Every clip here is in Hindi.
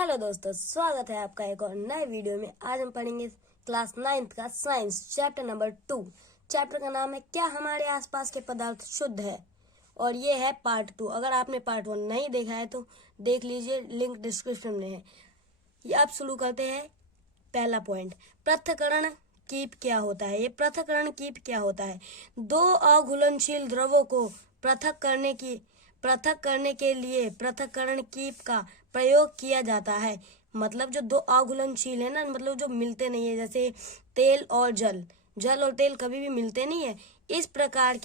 हेलो दोस्तों, स्वागत है आपका एक और नए वीडियो में। आज हम पढ़ेंगे क्लास 9th का साइंस चैप्टर नंबर 2। चैप्टर का नाम है क्या हमारे आसपास के पदार्थ शुद्ध है, और ये है पार्ट 2। अगर आपने पार्ट 1 नहीं देखा है तो देख लीजिए, लिंक डिस्क्रिप्शन में है। ये अब शुरू करते हैं। पहला पॉइंट, पृथक्करण कीप क्या होता है। ये पृथक्करण कीप क्या होता है? दो अघुलनशील द्रवों को पृथक करने के लिए पृथक्करण कीप का प्रयोग किया जाता है। मतलब जो दो अघुलनशील है ना, मतलब जो मिलते नहीं है, जैसे तेल और जल और तेल कभी भी मिलते नहीं है। इस प्रकार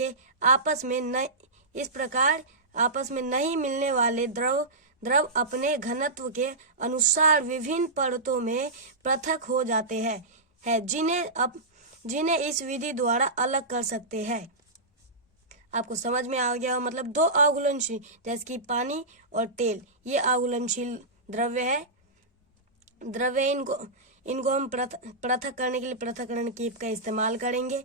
आपस में नहीं मिलने वाले द्रव अपने घनत्व के अनुसार विभिन्न परतों में पृथक हो जाते हैं जिन्हें इस विधि द्वारा अलग कर सकते हैं। आपको समझ में आ गया हो? मतलब दो अघुलनशील, जैसे कि पानी और तेल, ये अघुलनशील द्रव्य है। इनको हम पृथक करने के लिए पृथक्करण कीप का इस्तेमाल करेंगे।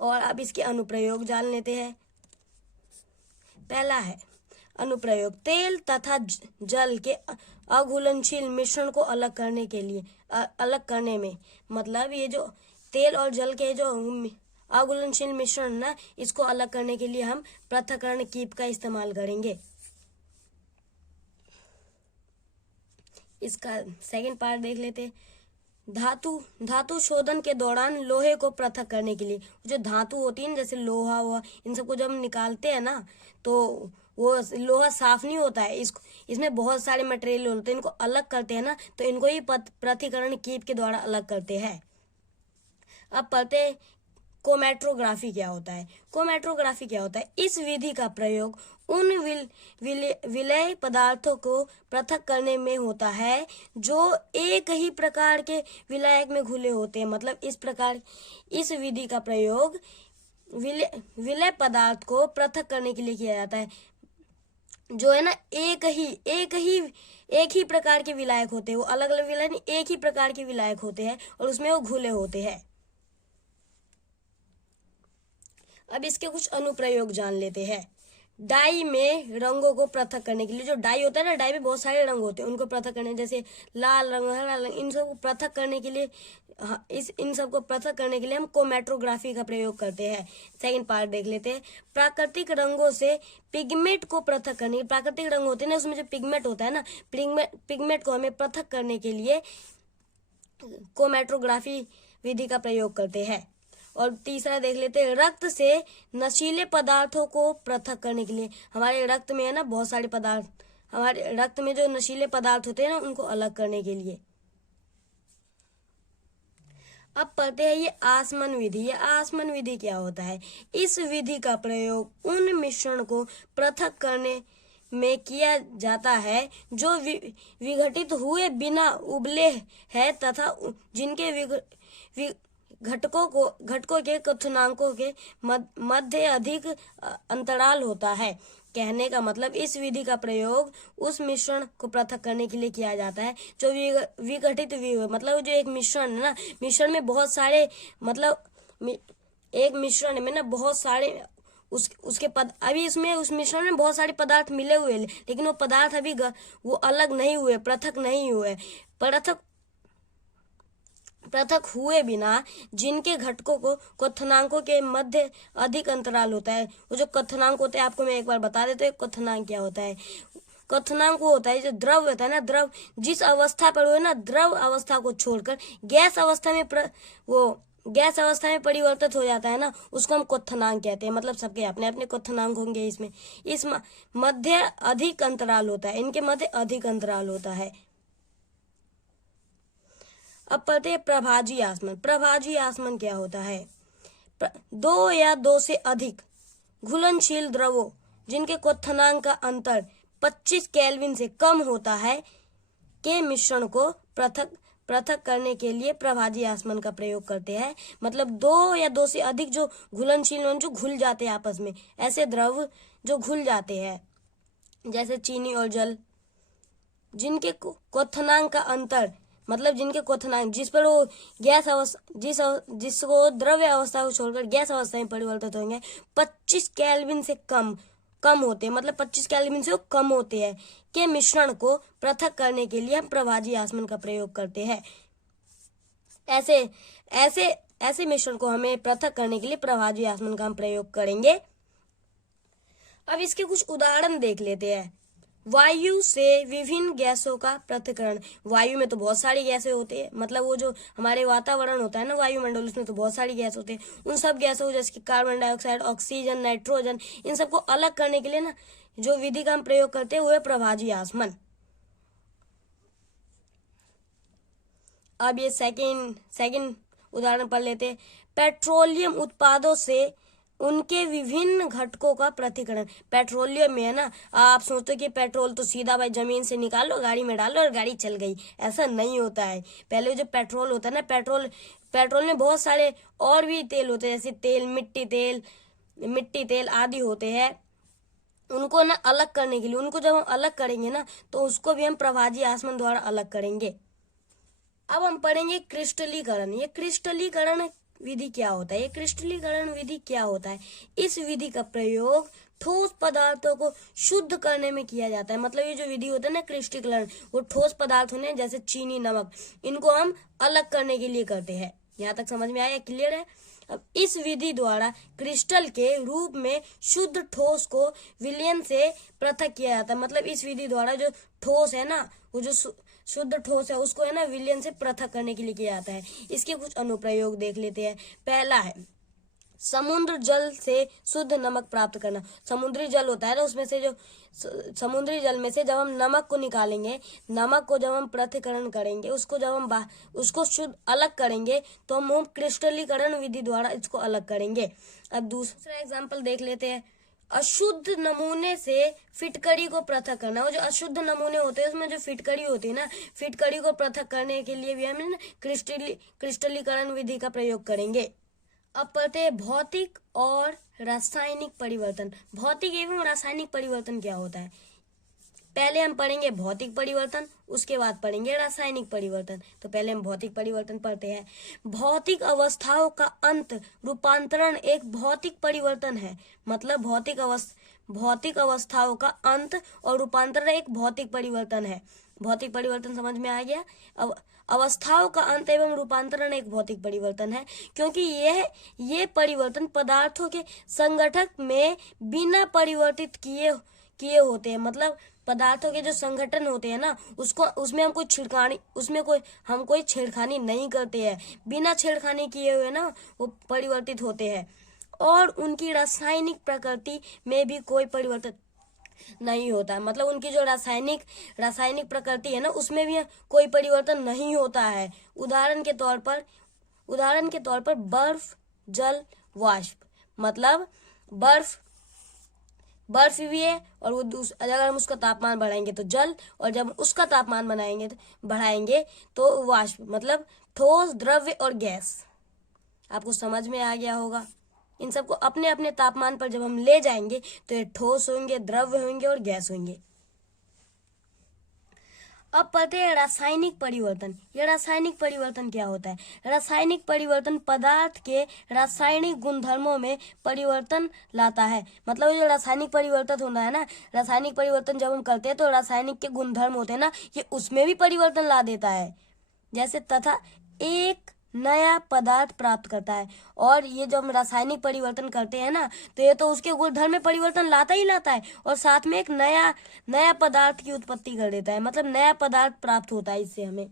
और अब इसके अनुप्रयोग जान लेते हैं। पहला है अनुप्रयोग, तेल तथा जल के अघुलनशील मिश्रण को अलग करने में। मतलब ये जो तेल और जल के जो अघुलनशील मिश्रण ना, इसको अलग करने के लिए हम पृथक्करण कीप का इस्तेमाल करेंगे। इसका सेकंड पार्ट देख लेते हैं। धातु शोधन के दौरान लोहे को पृथक करने के लिए जो धातु होती है, जैसे लोहा हुआ, इन सबको जब हम निकालते हैं ना, तो वो लोहा साफ नहीं होता है। इसमें बहुत सारे मटेरियल होते हैं, इनको अलग करते हैं ना, तो इनको ही पृथक्करण कीप के द्वारा अलग करते हैं। अब पढ़ते क्रोमैटोग्राफी क्या होता है। इस विधि का प्रयोग उन विलय पदार्थों को पृथक करने में होता है जो एक ही प्रकार के विलायक में घुले होते हैं। मतलब इस विधि का प्रयोग विलय पदार्थ को पृथक करने के लिए किया जाता है, जो है ना एक ही प्रकार के विलायक होते हैं। वो अलग अलग विलायक नहीं, एक ही प्रकार के विलायक होते हैं और उसमें वो घुले होते हैं। अब इसके कुछ अनुप्रयोग जान लेते हैं। डाई में रंगों को पृथक करने के लिए, जो डाई होता है ना, डाई में बहुत सारे रंग होते हैं, उनको पृथक करने, जैसे लाल रंग, हरा रंग, इन सबको पृथक करने के लिए इन सबको पृथक करने के लिए हम क्रोमैटोग्राफी का प्रयोग करते हैं। सेकंड पार्ट देख लेते हैं। प्राकृतिक रंगों से पिगमेंट को पृथक करने, प्राकृतिक रंग होते हैं ना, उसमें जो पिगमेंट होता है ना, पिगमेंट को हमें पृथक करने के लिए क्रोमैटोग्राफी विधि का प्रयोग करते हैं। और तीसरा देख लेते हैं, रक्त से नशीले पदार्थों को पृथक करने के लिए। हमारे रक्त में है ना बहुत सारे पदार्थ, हमारे रक्त में जो नशीले पदार्थ होते हैं ना, उनको अलग करने के लिए। अब पढ़ते हैं ये आसमन विधि। ये आसमन विधि क्या होता है? इस विधि का प्रयोग उन मिश्रण को पृथक करने में किया जाता है जो विघटित हुए बिना उबले हैं तथा जिनके घटकों के क्वथनांकों के मध्य अधिक अंतराल होता है। कहने का मतलब, इस विधि का प्रयोग उस मिश्रण को पृथक करने के लिए किया जाता है जो विघटित भी हुए। मतलब जो एक मिश्रण है ना, मिश्रण में बहुत सारे, मतलब एक मिश्रण में ना बहुत सारे उसके अभी इसमें उस मिश्रण में बहुत सारे पदार्थ मिले हुए हैं, लेकिन वो पदार्थ अभी वो अलग नहीं हुए, पृथक नहीं हुए। पृथक हुए बिना जिनके घटकों को क्वथनांकों के मध्य अधिक अंतराल होता है। वो जो क्वथनांक होते हैं, आपको मैं एक बार बता देता हूँ क्वथनांक क्या होता है। क्वथनांक वो होता है जो द्रव होता है ना, द्रव जिस अवस्था पर हो ना, द्रव अवस्था को छोड़कर गैस अवस्था में परिवर्तित हो जाता है ना, उसको हम क्वथनांक कहते हैं। मतलब सबके अपने अपने क्वथनांक होंगे। इस मध्य अधिक अंतराल होता है, इनके मध्य अधिक अंतराल होता है। अब पढ़ते हैं प्रभाजी आसमन। प्रभाजी आसमन क्या होता है? दो या दो से अधिक घुलनशील द्रवों जिनके क्वथनांक का अंतर 25 केल्विन से कम होता है के मिश्रण को पृथक करने के लिए प्रभाजी आसमन का प्रयोग करते हैं। मतलब दो या दो से अधिक जो घुलनशील, जो घुल जाते हैं आपस में, ऐसे द्रव जो घुल जाते हैं, जैसे चीनी और जल, जिनके क्वथनांक का अंतर, मतलब जिनके क्वथनांक, जिस पर वो गैस अवस्था, जिसको द्रव्य अवस्था को छोड़कर गैस अवस्था में परिवर्तित होंगे, 25 केल्विन से कम कम होते हैं, मतलब 25 केल्विन से वो कम होते हैं, के मिश्रण को पृथक करने के लिए हम प्रभाजी आसमन का प्रयोग करते हैं। ऐसे मिश्रण को हमें पृथक करने के लिए प्रभाजी आसमन का हम प्रयोग करेंगे। अब इसके कुछ उदाहरण देख लेते हैं। वायु से विभिन्न गैसों का पृथक्करण। वायु में तो बहुत सारी गैसें होती है, मतलब वो जो हमारे वातावरण होता है ना वायुमंडल, उसमें तो बहुत सारी गैस होते हैं। उन सब गैसों जैसे कि कार्बन डाइऑक्साइड, ऑक्सीजन, नाइट्रोजन, इन सबको अलग करने के लिए ना जो विधि का हम प्रयोग करते हैं वो है प्रभाजी आसमन। अब ये सेकंड उदाहरण पढ़ लेते हैं। पेट्रोलियम उत्पादों से उनके विभिन्न घटकों का पृथक्करण। पेट्रोलियम में है ना, आप सोचते कि पेट्रोल तो सीधा भाई जमीन से निकालो, गाड़ी में डालो और गाड़ी चल गई, ऐसा नहीं होता है। पहले जो पेट्रोल होता है ना, पेट्रोल में बहुत सारे और भी तेल होते हैं, जैसे तेल, मिट्टी तेल आदि होते हैं। उनको ना अलग करने के लिए, उनको जब हम अलग करेंगे ना तो उसको भी हम प्रभाजी आसमन द्वारा अलग करेंगे। अब हम पढ़ेंगे क्रिस्टलीकरण। ये क्रिस्टलीकरण विधि क्या होता है? ये क्रिस्टलीकरण विधि क्या होता है? इस विधि का प्रयोग ठोस पदार्थों को शुद्ध करने में किया जाता है। मतलब ये जो विधि होता है ना क्रिस्टलीकरण, वो ठोस पदार्थ होने जैसे चीनी, नमक, इनको हम अलग करने के लिए करते हैं। यहाँ तक समझ में आया? क्लियर है? अब इस विधि द्वारा क्रिस्टल के रूप में शुद्ध ठोस को विलयन से पृथक किया जाता है। मतलब इस विधि द्वारा जो ठोस है ना, वो जो शुद्ध ठोस है उसको है ना विलयन से पृथक करने के लिए किया जाता है। इसके कुछ अनुप्रयोग देख लेते हैं। पहला है समुद्र जल से शुद्ध नमक प्राप्त करना। समुद्री जल होता है ना, उसमें से जो समुद्री जल में से जब हम नमक को निकालेंगे, नमक को जब हम पृथक्करण करेंगे, उसको जब हम उसको शुद्ध अलग करेंगे तो हम क्रिस्टलीकरण विधि द्वारा इसको अलग करेंगे। अब दूसरा एग्जाम्पल देख लेते हैं। अशुद्ध नमूने से फिटकरी को पृथक करना। वो जो अशुद्ध नमूने होते हैं उसमें जो फिटकरी होती है ना, फिटकरी को पृथक करने के लिए भी हम क्रिस्टलीकरण विधि का प्रयोग करेंगे। अब पढ़ते हैं भौतिक और रासायनिक परिवर्तन। भौतिक एवं रासायनिक परिवर्तन क्या होता है? पहले हम पढ़ेंगे भौतिक परिवर्तन, उसके बाद पढ़ेंगे रासायनिक परिवर्तन। तो पहले हम भौतिक परिवर्तन पढ़ते हैं। भौतिक अवस्थाओं का अंत रूपांतरण एक भौतिक परिवर्तन है। मतलब भौतिक अवस्थाओं का अंत और रूपांतरण एक भौतिक परिवर्तन है। भौतिक परिवर्तन समझ में आ गया? अब अवस्थाओं का अंत एवं रूपांतरण एक भौतिक परिवर्तन है, क्योंकि ये परिवर्तन पदार्थों के संगठक में बिना परिवर्तित किए होते हैं। मतलब पदार्थों के जो संगठन होते हैं ना, उसमें हम कोई छेड़खानी नहीं करते हैं। बिना छेड़खानी किए हुए ना वो परिवर्तित होते हैं। और उनकी रासायनिक प्रकृति में भी कोई परिवर्तन नहीं होता है। मतलब उनकी जो रासायनिक प्रकृति है ना, उसमें भी कोई परिवर्तन नहीं होता है। उदाहरण के तौर पर बर्फ, जल, वाष्प। मतलब बर्फ भी है, और वो अगर हम उसका तापमान बढ़ाएंगे तो जल, और जब उसका तापमान बढ़ाएंगे तो वाष्प। मतलब ठोस, द्रव्य और गैस। आपको समझ में आ गया होगा? इन सबको अपने अपने तापमान पर जब हम ले जाएंगे तो ये ठोस होंगे, द्रव्य होंगे और गैस होंगे। अब पढ़ते हैं रासायनिक परिवर्तन। यह रासायनिक परिवर्तन क्या होता है? रासायनिक परिवर्तन पदार्थ के रासायनिक गुणधर्मों में परिवर्तन लाता है। मतलब जो रासायनिक परिवर्तन होना है ना, रासायनिक परिवर्तन जब हम करते हैं तो रासायनिक के गुणधर्म होते हैं ना, ये उसमें भी परिवर्तन ला देता है। जैसे तथा एक नया पदार्थ प्राप्त करता है। और ये जब हम रासायनिक परिवर्तन करते हैं ना, तो ये तो उसके गुणधर्म में परिवर्तन लाता ही लाता है, और साथ में एक नया पदार्थ की उत्पत्ति कर देता है। मतलब नया पदार्थ प्राप्त होता है इससे हमें।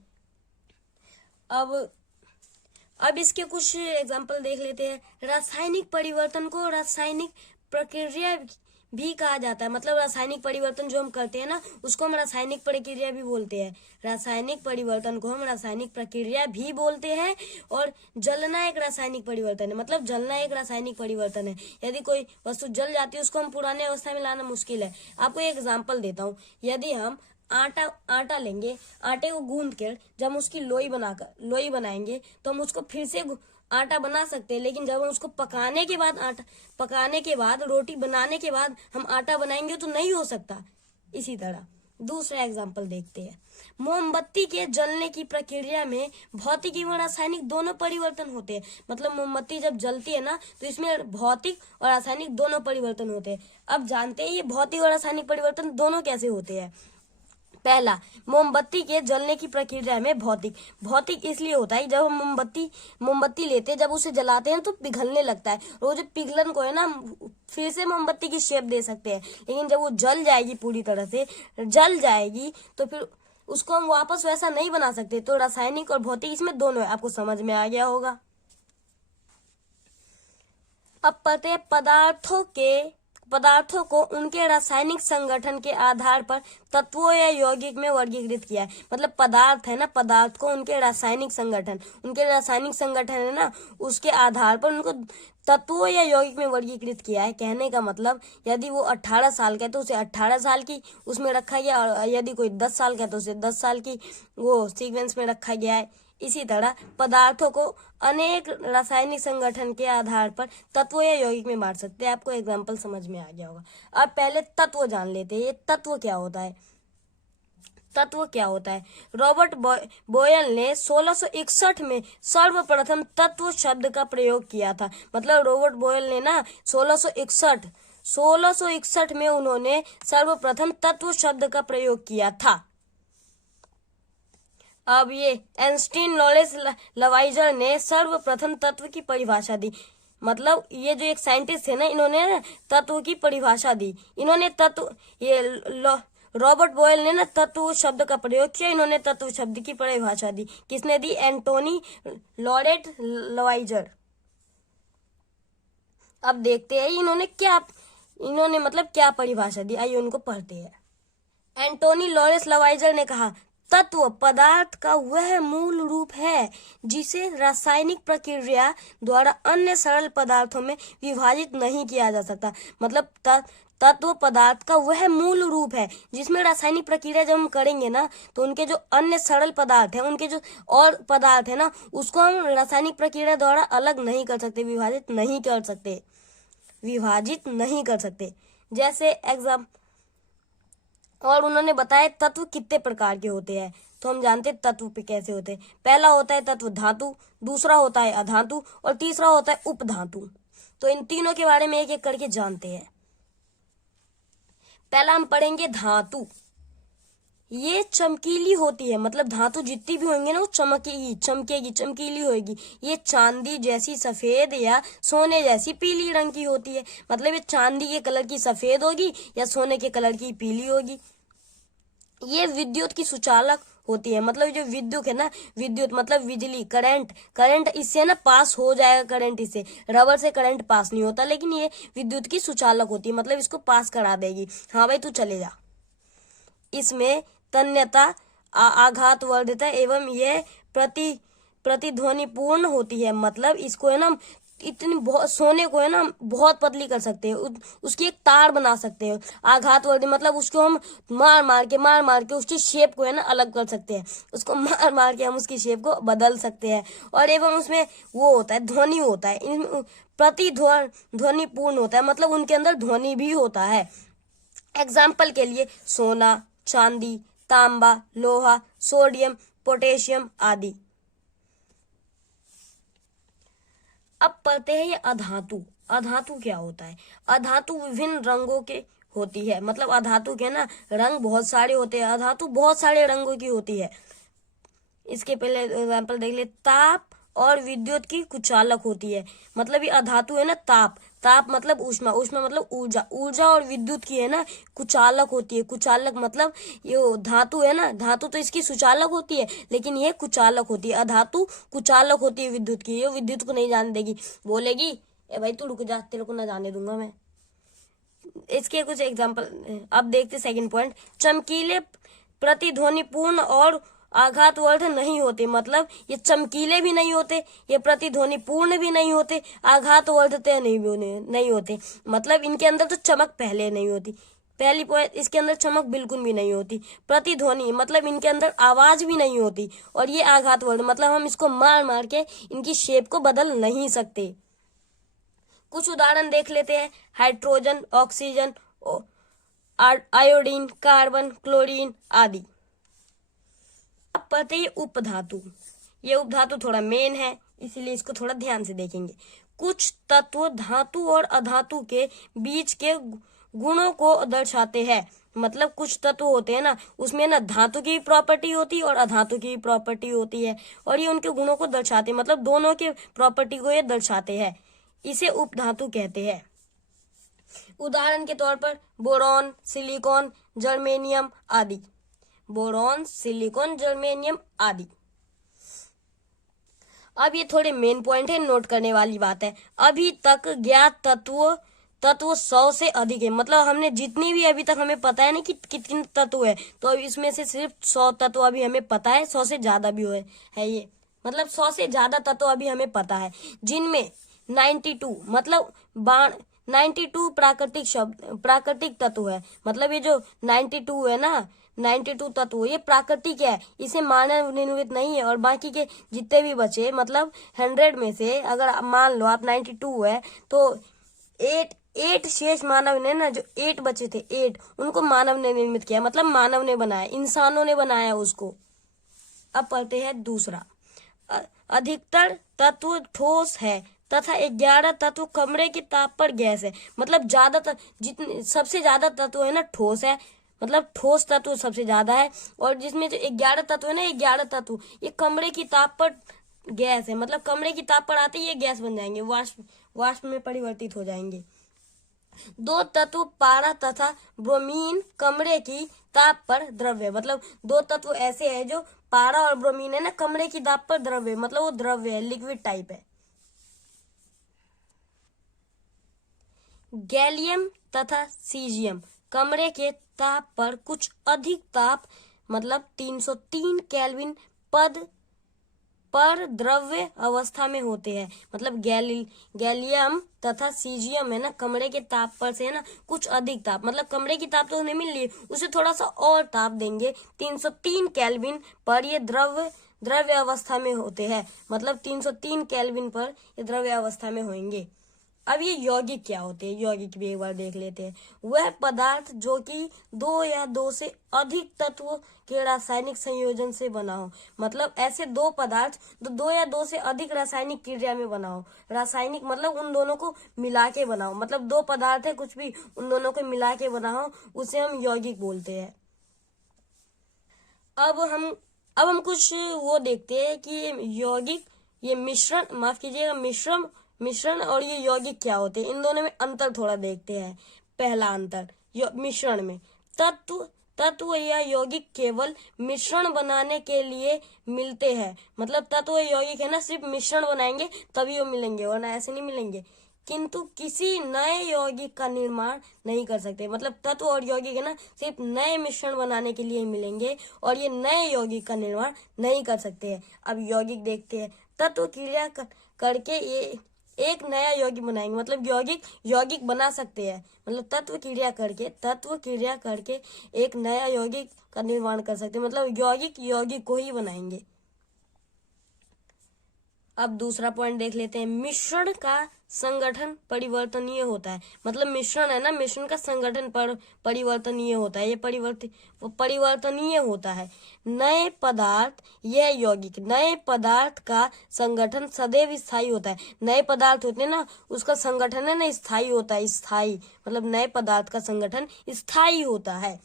अब इसके कुछ एग्जाम्पल देख लेते हैं। रासायनिक परिवर्तन को रासायनिक प्रक्रिया भी कहा जाता है। मतलब रासायनिक परिवर्तन जो हम करते हैं ना, उसको हम रासायनिक प्रक्रिया भी बोलते हैं। रासायनिक परिवर्तन को हम रासायनिक प्रक्रिया भी बोलते हैं। और जलना एक रासायनिक परिवर्तन है। मतलब जलना एक रासायनिक परिवर्तन है। यदि कोई वस्तु जल जाती है, उसको हम पुराने अवस्था में लाना मुश्किल है। आपको एक एग्जाम्पल देता हूँ। यदि हम आटा लेंगे, आटे को गूंद कर जब हम उसकी लोई बनाएंगे तो हम उसको फिर से आटा बना सकते हैं। लेकिन जब हम उसको पकाने के बाद रोटी बनाने के बाद हम आटा बनाएंगे तो नहीं हो सकता। इसी तरह दूसरा एग्जाम्पल देखते हैं। मोमबत्ती के जलने की प्रक्रिया में भौतिक एवं रासायनिक दोनों परिवर्तन होते हैं। मतलब मोमबत्ती जब जलती है ना तो इसमें भौतिक और रासायनिक दोनों परिवर्तन होते हैं। अब जानते हैं ये भौतिक और रासायनिक परिवर्तन दोनों कैसे होते हैं। पहला, मोमबत्ती के जलने की प्रक्रिया में भौतिक इसलिए होता है जब हम मोमबत्ती लेते हैं, जब उसे जलाते हैं तो पिघलने लगता है, और वो जो पिघलन को है ना फिर से मोमबत्ती की शेप दे सकते हैं। लेकिन जब वो जल जाएगी, पूरी तरह से जल जाएगी, तो फिर उसको हम वापस वैसा नहीं बना सकते। तो रासायनिक और भौतिक इसमें दोनों है। आपको समझ में आ गया होगा। अब पढ़ते हैं पदार्थों को उनके रासायनिक संगठन के आधार पर तत्वों या यौगिक में वर्गीकृत किया है। मतलब पदार्थ है ना, पदार्थ को उनके रासायनिक संगठन है ना, उसके आधार पर उनको तत्वों या यौगिक में वर्गीकृत किया है। कहने का मतलब यदि वो 18 साल का है तो उसे 18 साल की उसमें रखा गया, और यदि कोई 10 साल का है तो उसे 10 साल की वो सीक्वेंस में रखा गया है। इसी तरह पदार्थों को अनेक रासायनिक संगठन के आधार पर तत्व या यौगिक में बांट सकते हैं। आपको एग्जाम्पल समझ में आ गया होगा। अब पहले तत्व जान लेते हैं। ये तत्व क्या होता है। रॉबर्ट बॉयल ने 1661 में सर्वप्रथम तत्व शब्द का प्रयोग किया था। मतलब रॉबर्ट बॉयल ने ना 1661 में उन्होंने सर्वप्रथम तत्व शब्द का प्रयोग किया था। अब ये आइंस्टीन लॉरेंस लवाइजर ने सर्वप्रथम तत्व की परिभाषा दी। मतलब ये जो एक साइंटिस्ट है ना, इन्होंने तत्व की परिभाषा दी। रॉबर्ट बॉयल ने ना तत्व शब्द का प्रयोग किया, इन्होंने तत्व शब्द की परिभाषा दी। किसने दी? एंटोनी लॉरेंस लवाइजर। अब देखते हैं इन्होंने क्या परिभाषा दी। आइए उनको पढ़ते हैं। एंटोनी लॉरेंस लवाइजर ने कहा, तत्व पदार्थ का वह मूल रूप है जिसे रासायनिक प्रक्रिया द्वारा अन्य सरल पदार्थों में विभाजित नहीं किया जा सकता। मतलब तत्व पदार्थ का वह मूल रूप है जिसमें रासायनिक प्रक्रिया जब हम करेंगे ना तो उनके जो अन्य सरल पदार्थ है, उनके जो और पदार्थ है ना, उसको हम रासायनिक प्रक्रिया द्वारा अलग नहीं कर सकते, विभाजित नहीं कर सकते। जैसे एग्जाम्पल, और उन्होंने बताया तत्व कितने प्रकार के होते हैं। तो हम जानते हैं तत्व पे कैसे होते हैं। पहला होता है तत्व धातु, दूसरा होता है अधातु, और तीसरा होता है उपधातु। तो इन तीनों के बारे में एक एक करके जानते हैं। पहला हम पढ़ेंगे धातु। ये चमकीली होती है। मतलब धातु जितनी भी होंगे ना वो चमकीली होगी। ये चांदी जैसी सफेद या सोने जैसी पीली रंग की होती है। मतलब ये चांदी के कलर की सफेद होगी या सोने के कलर की पीली होगी। ये विद्युत की सुचालक होती है। मतलब जो विद्युत है ना, विद्युत मतलब बिजली, करंट इससे ना पास हो जाएगा। करंट इससे, रबर से करंट पास नहीं होता, लेकिन ये विद्युत की सुचालक होती है। मतलब इसको पास करा देगी। हाँ भाई तू चले जा। इसमें तन्यता, आघातवर्धता एवं ये प्रतिध्वनिपूर्ण होती है। मतलब इसको है ना सोने को है ना बहुत पतली कर सकते हैं, उसकी एक तार बना सकते हैं। आघातवर्धी मतलब उसको हम मार मार के उसकी शेप को है ना अलग कर सकते हैं। उसको मार के हम उसकी शेप को बदल सकते हैं। और एवं उसमें वो होता है ध्वनि होता है, प्रतिध्वनिपूर्ण होता है। मतलब उनके अंदर ध्वनि भी होता है। एग्जाम्पल के लिए सोना, चांदी, तांबा, लोहा, सोडियम, पोटेशियम आदि। अब पढ़ते हैं ये अधातु क्या होता है। अधातु विभिन्न रंगों के होती है। मतलब अधातु के ना रंग बहुत सारे होते हैं। अधातु बहुत सारे रंगों की होती है। इसके पहले एग्जाम्पल देख ले। ताप और विद्युत की कुचालक होती है। मतलब ये अधातु है ना ताप मतलब ऊष्मा मतलब ऊर्जा और विद्युत की है ना कुचालक होती है। कुचालक मतलब ये धातु है ना, धातु तो इसकी सुचालक होती है, लेकिन ये कुचालक होती है। अधातु कुचालक होती है विद्युत की। ये विद्युत को नहीं जाने देगी, बोलेगी ए भाई तू रुक जा, तेरे को ना जाने दूंगा मैं। इसके कुछ एग्जाम्पल अब देखते। सेकंड पॉइंट, चमकीले, प्रतिध्वनिपूर्ण और आघातवर्ध नहीं होते। मतलब ये चमकीले भी नहीं होते, ये प्रतिध्वनिपूर्ण भी नहीं होते, आघातवर्धते नहीं होते। मतलब इनके अंदर तो चमक पहले नहीं होती। पहली पॉइंट, इसके अंदर चमक बिल्कुल भी नहीं होती। प्रतिध्वनि मतलब इनके अंदर आवाज भी नहीं होती। और ये आघातवर्ध मतलब हम इसको मार के इनकी शेप को बदल नहीं सकते। कुछ उदाहरण देख लेते हैं। Hydrogen, oxygen iodine, carbon, chlorine आदि। अब पढ़ते हैं उपधातु। ये उपधातु थोड़ा मेन है, इसीलिए इसको थोड़ा ध्यान से देखेंगे। कुछ तत्व धातु और अधातु के बीच के गुणों को दर्शाते हैं। मतलब कुछ तत्व होते हैं ना, उसमें ना धातु की प्रॉपर्टी होती है और अधातु की प्रॉपर्टी होती है, और ये उनके गुणों को दर्शाते हैं, मतलब दोनों के प्रॉपर्टी को ये दर्शाते हैं। इसे उपधातु कहते हैं। उदाहरण के तौर पर बोरॉन, सिलिकॉन, जर्मेनियम आदि। बोरॉन, सिलिकॉन, जर्मेनियम आदि। अब ये थोड़े मेन पॉइंट है, नोट करने वाली बात है। अभी तक ज्ञात तत्व 100 से अधिक है। मतलब हमने जितनी भी अभी तक हमें पता है ना कि कितने तत्व है, तो अब इसमें से सिर्फ 100 तत्व अभी हमें पता है। 100 से ज्यादा भी है ये, मतलब 100 से ज्यादा तत्व अभी हमें पता है, जिनमें 92 मतलब 92 प्राकृतिक तत्व है। मतलब ये जो 92 है ना, 92 तत्व ये प्राकृतिक है, इसे मानव निर्मित नहीं है। और बाकी के जितने भी बचे, मतलब 100 में से अगर मान लो आप 92 है, तो 8 शेष मानव ने ना, जो 8 बचे थे 8, उनको मानव ने निर्मित किया, मतलब मानव ने बनाया, इंसानों ने बनाया उसको। अब पढ़ते हैं दूसरा। अधिकतर तत्व ठोस है तथा 11 तत्व कमरे के ताप पर गैस है। मतलब ज्यादातर जितने सबसे ज्यादा तत्व है ना ठोस है, मतलब ठोस तत्व सबसे ज्यादा है। और जिसमें जो 11 तत्व है ना, 11 तत्व ये कमरे की ताप पर गैस है। मतलब कमरे की ताप पर आते ही ये गैस बन जाएंगे, वाष्प में परिवर्तित हो जाएंगे। 2 तत्व पारा तथा ब्रोमीन कमरे की ताप पर द्रव्य। मतलब 2 तत्व ऐसे हैं जो पारा और ब्रोमीन है ना, कमरे की ताप पर द्रव्य, मतलब वो द्रव्य है, लिक्विड टाइप है। गैलियम तथा सीजियम कमरे के ताप पर कुछ अधिक ताप, मतलब 303 केल्विन पद पर द्रव्य अवस्था में होते हैं। मतलब गैलियम तथा सीजियम है ना, कमरे के ताप पर से है ना कुछ अधिक ताप, मतलब कमरे की ताप तो उन्हें मिल रही है, उसे थोड़ा सा और ताप देंगे, 303 केल्विन पर ये द्रव्य अवस्था में होते हैं। मतलब 303 केल्विन पर ये द्रव्य अवस्था में होंगे। अब ये यौगिक क्या होते हैं, यौगिक भी एक बार देख लेते हैं। वह पदार्थ जो कि 2 या 2 से अधिक तत्व के रासायनिक संयोजन से बना हो। मतलब ऐसे 2 पदार्थ जो 2 या 2 से अधिक रासायनिक क्रिया में बना हो। रासायनिक मतलब उन दोनों को मिला के बना हो, मतलब 2 पदार्थ है कुछ भी, उन दोनों को मिला के बना हो, उसे हम यौगिक बोलते हैं। अब हम कुछ वो देखते हैं कि यौगिक, ये मिश्रण, माफ कीजिएगा, मिश्रण और ये यौगिक क्या होते हैं, इन दोनों में अंतर थोड़ा देखते हैं। पहला अंतर, मिश्रण में तत्व या यौगिक केवल मिश्रण बनाने के लिए मिलते हैं। मतलब तत्व या यौगिक है ना, सिर्फ मिश्रण बनाएंगे तभी वो मिलेंगे, वरना ऐसे नहीं मिलेंगे। किंतु किसी नए यौगिक का निर्माण नहीं कर सकते। मतलब तत्व और यौगिक है ना, सिर्फ नए मिश्रण बनाने के लिए मिलेंगे, और ये नए यौगिक का निर्माण नहीं कर सकते हैं। अब यौगिक देखते हैं। तत्व क्रिया करके ये एक नया यौगिक बनाएंगे। मतलब यौगिक बना सकते हैं, मतलब तत्व क्रिया करके एक नया यौगिक का निर्माण कर सकते हैं। मतलब यौगिक को ही बनाएंगे। अब दूसरा पॉइंट देख लेते हैं। मिश्रण का संगठन परिवर्तनीय होता है। मतलब मिश्रण है ना, मिश्रण का संगठन परिवर्तनीय होता है, ये परिवर्तनीय होता है। नए पदार्थ, यह यौगिक, नए पदार्थ का संगठन सदैव स्थायी होता है। नए पदार्थ होते हैं ना, उसका संगठन है ना स्थायी होता है, स्थायी, मतलब नए पदार्थ का संगठन स्थायी होता है।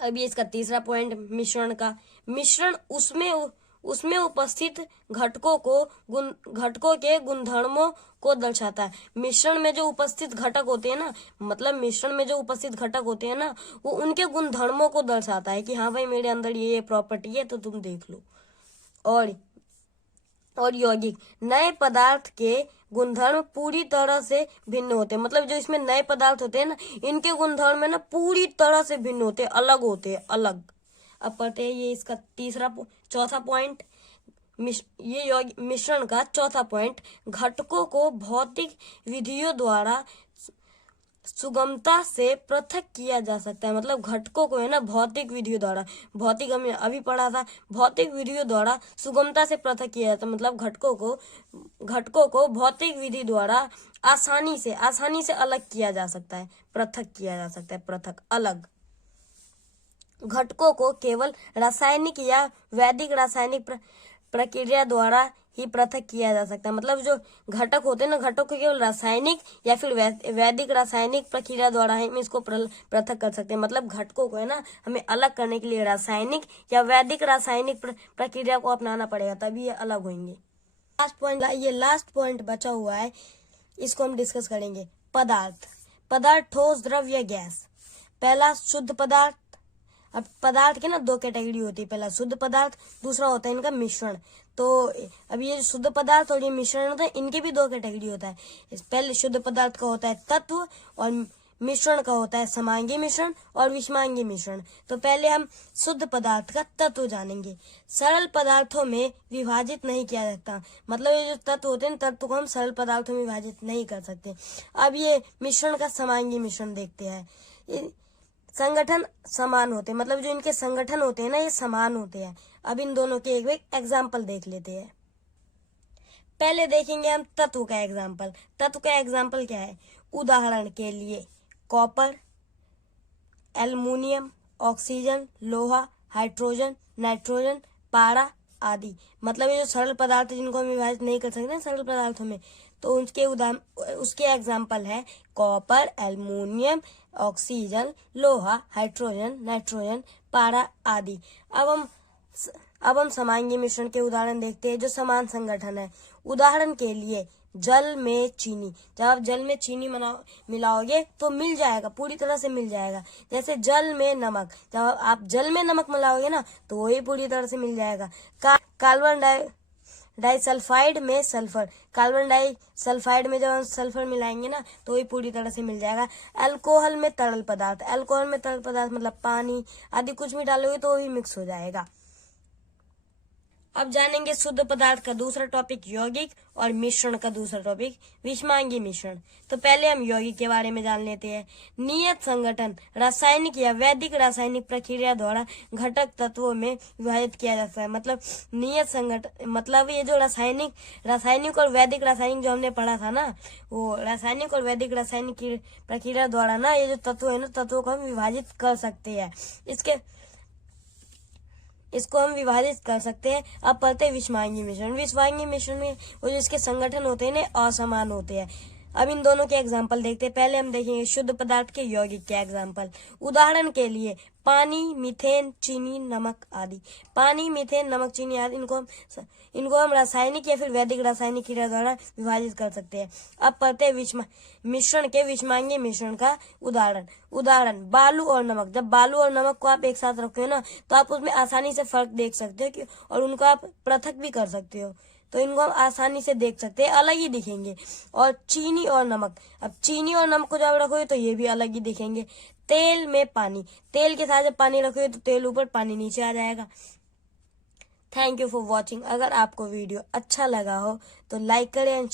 अब ये इसका तीसरा पॉइंट मिश्रण का। मिश्रण उसमें उपस्थित घटकों के गुणधर्मों को दर्शाता है। मिश्रण में जो उपस्थित घटक होते हैं ना, मतलब मिश्रण में जो उपस्थित घटक होते हैं ना, वो उनके गुणधर्मों को दर्शाता है कि हाँ भाई मेरे अंदर ये प्रॉपर्टी है, तो तुम देख लो। और यौगिक, नए पदार्थ के गुणधर्म पूरी तरह से भिन्न होते हैं। मतलब जो इसमें नए पदार्थ होते हैं ना, इनके गुणधर्म है ना पूरी तरह से भिन्न होते हैं, अलग होते हैं, अलग। अब पढ़ते हैं ये इसका चौथा पॉइंट, ये मिश्रण का चौथा पॉइंट। घटकों को भौतिक विधियों द्वारा सुगमता से पृथक किया जा सकता है। मतलब घटकों को है ना भौतिक विधियों द्वारा, भौतिक हमने अभी पढ़ा था, भौतिक विधियों द्वारा सुगमता से पृथक किया जाता है। मतलब घटकों को भौतिक विधि द्वारा आसानी से अलग किया जा सकता है, पृथक किया जा सकता है, पृथक अलग। घटकों को केवल रासायनिक या वैदिक रासायनिक प्रक्रिया द्वारा ही पृथक किया जा सकता है। मतलब जो घटक होते हैं ना, घटक को केवल रासायनिक या फिर वैदिक रासायनिक प्रक्रिया द्वारा हम इसको पृथक कर सकते हैं। मतलब घटकों को है ना हमें अलग करने के लिए रासायनिक या वैदिक रासायनिक प्रक्रिया को अपनाना पड़ेगा, तभी ये अलग होंगे। लास्ट पॉइंट बचा हुआ है, इसको हम डिस्कस करेंगे। पदार्थ ठोस, द्रव या गैस। पहला शुद्ध पदार्थ। अब पदार्थ के ना दो कैटेगरी होती है, पहला शुद्ध पदार्थ, दूसरा होता है इनका मिश्रण। तो अब ये शुद्ध पदार्थ और ये मिश्रण होता है, इनके भी दो कैटेगरी होता है। पहले शुद्ध पदार्थ का होता है तत्व और मिश्रण का होता है समांगी मिश्रण और विषमांगी मिश्रण। तो पहले हम शुद्ध पदार्थ का तत्व जानेंगे। सरल पदार्थों में विभाजित नहीं किया जाता। मतलब ये जो तत्व होते हैं, तत्व को हम सरल पदार्थों में विभाजित नहीं कर सकते। अब ये मिश्रण का समांगी मिश्रण देखते हैं। संगठन समान होते हैं, मतलब जो इनके संगठन होते हैं ना, ये समान होते हैं। अब इन दोनों के एक एग्जाम्पल देख लेते हैं। पहले देखेंगे हम तत्व का एग्जाम्पल। तत्व का एग्जाम्पल क्या है? उदाहरण के लिए कॉपर, एल्युमिनियम, ऑक्सीजन, लोहा, हाइड्रोजन, नाइट्रोजन, पारा आदि। मतलब ये जो सरल पदार्थ है जिनको हम विभाजित नहीं कर सकते सरल पदार्थों में, तो उसके एग्जाम्पल है कॉपर, एल्युमिनियम, ऑक्सीजन, लोहा, हाइड्रोजन, नाइट्रोजन, पारा आदि। अब हम समांगी मिश्रण के उदाहरण देखते हैं जो समान संगठन है। उदाहरण के लिए जल में चीनी। जब आप जल में चीनी मिलाओगे तो मिल जाएगा, पूरी तरह से मिल जाएगा। जैसे जल में नमक, जब आप जल में नमक मिलाओगे ना तो वही पूरी तरह से मिल जाएगा। कार्बन डाइसल्फाइड में सल्फर, कार्बन डाइसल्फाइड में जब हम सल्फर मिलाएंगे ना तो वही पूरी तरह से मिल जाएगा। अल्कोहल में तरल पदार्थ, मतलब पानी आदि कुछ भी डालोगे तो वही मिक्स हो जाएगा। अब जानेंगे शुद्ध पदार्थ का दूसरा टॉपिक यौगिक और मिश्रण का दूसरा टॉपिक विषमांगी मिश्रण। तो पहले हम यौगिक के बारे में जान लेते हैं। नियत संगठन रासायनिक या वैदिक रासायनिक प्रक्रिया द्वारा घटक तत्वों में विभाजित किया जाता है। मतलब नियत संगठन, मतलब ये जो रासायनिक और वैदिक रासायनिक जो हमने पढ़ा था ना, वो रासायनिक और वैदिक रासायनिक की प्रक्रिया द्वारा ना ये जो तत्व है ना, तत्वों को हम विभाजित कर सकते हैं। इसको हम विभाजित कर सकते हैं। अब पढ़ते हैं विषमांगी मिश्रण। विषमांगी मिश्रण में वो जो इसके संगठन होते हैं ना असमान होते हैं। अब इन दोनों के एग्जाम्पल देखते हैं। पहले हम देखेंगे शुद्ध पदार्थ के यौगिक के एग्जाम्पल। उदाहरण के लिए पानी, मीथेन, चीनी, नमक आदि। पानी, मीथेन, नमक, चीनी आदि इनको हम रासायनिक या फिर वैदिक रासायनिक क्रिया द्वारा विभाजित कर सकते हैं। अब पढ़ते हैं मिश्रण के विषमांगी मिश्रण का उदाहरण बालू और नमक। जब बालू और नमक को आप एक साथ रखते हो ना तो आप उसमें आसानी से फर्क देख सकते हो और उनको आप पृथक भी कर सकते हो। तो इनको हम आसानी से देख सकते हैं, अलग ही दिखेंगे। और चीनी और नमक, अब चीनी और नमक को जब रखोगे तो ये भी अलग ही दिखेंगे। तेल में पानी, तेल के साथ जब पानी रखोगे तो तेल ऊपर पानी नीचे आ जाएगा। Thank you for watching. अगर आपको वीडियो अच्छा लगा हो तो लाइक करें।